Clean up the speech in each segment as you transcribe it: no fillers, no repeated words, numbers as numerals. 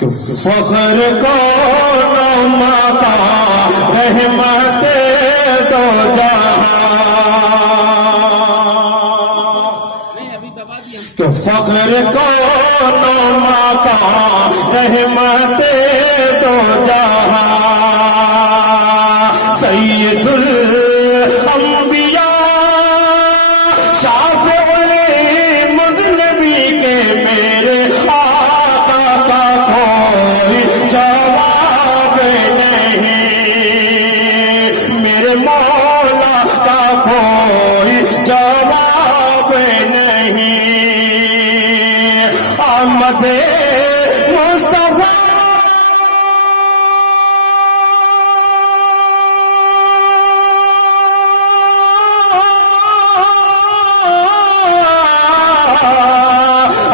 کہ فخر کون کا رحمت دو جہاں، کہ فخر کون کا رحمت دو جہاں، سید الانبیاء شافع المذنبی کے میرے آقا کا کوئی جواب نہیں، میرے مولا کا کوئی جواب نہیں، آمد مصطفیٰ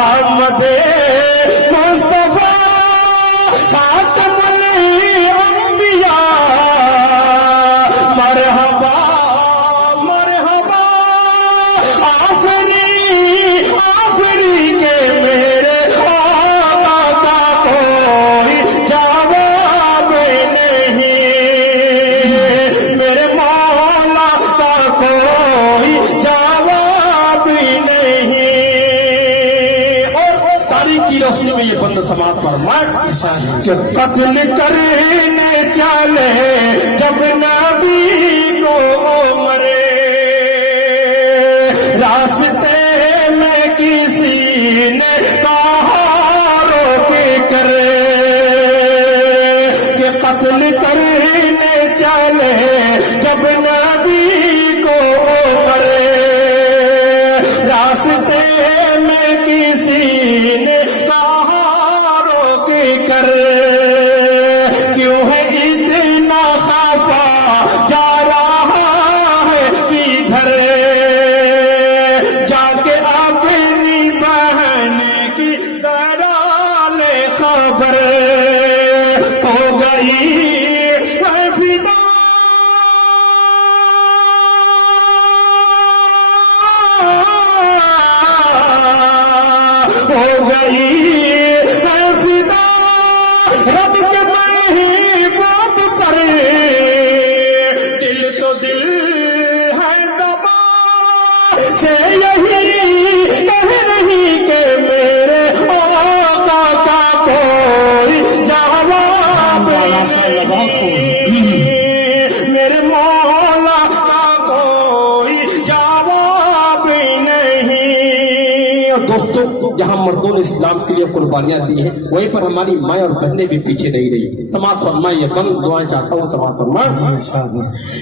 آمد مصطفیٰ خاتم الانبیاء، مرحبا مرحبا آفری کے میرے آقا کا کوئی جواب نہیں، میرے مولا کا کوئی جواب نہیں۔ تاریخ کی روشنی میں یہ بند سماعت فرمائے کہ قتل کرنے چلے جب نبی کو مرے، راستے میں کسی نے کہا روک کرے، کہ قتل کرنے چلے جب نبی کو مرے، راستے میں کسی نے کہا روک کر، کیوں ہے اتنا خفا جا رہا ہے کدھر، جا کے اپنی بہن کی ذرا لے خبر، ہو گئی ہے فدا ہو گئی ہے فدا رب کے محبوب پر، دل تو دل ہے زبان سے یہی کہہ رہی کہ میرے آقا کا کوئی جواب نہیں، میرے مولا کا کوئی جواب نہیں۔ دوستو، جہاں مردوں نے اسلام کے لیے قربانیاں دی ہیں، وہیں پر ہماری مائیں اور بہنیں بھی پیچھے نہیں رہی۔ سماعت فرمائے، یہ بند دعائیں چاہتا ہوں، سماعت فرمائے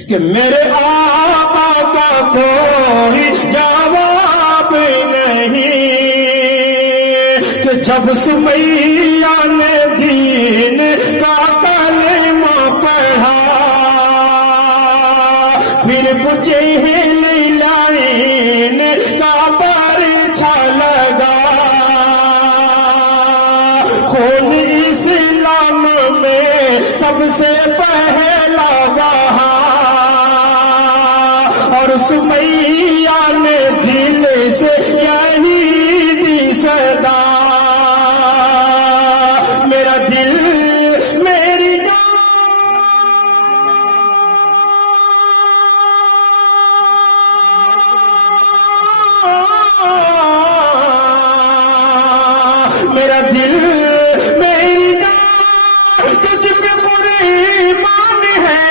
کہ میرے آقا کا کوئی جواب نہیں، کہ جب سمیہ نے دین کا کلمہ پڑھا، پھر پوچھے لائن کا پرچا لگا، خون اسلام میں سب سے پہلا بہا، اور سمیہ نے دل سے یہی دی صدا، میرا دل میری میرا دل میری جان تجھ پہ قربان ہے،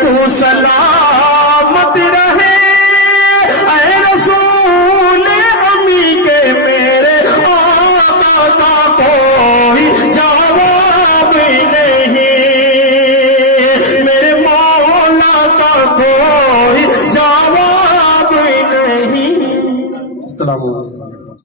تو سلامت رہے اے رسول امی کے میرے آقا کا کوئی جواب نہیں، میرے مولا کا کوئی جواب نہیں۔ السلام علیکم۔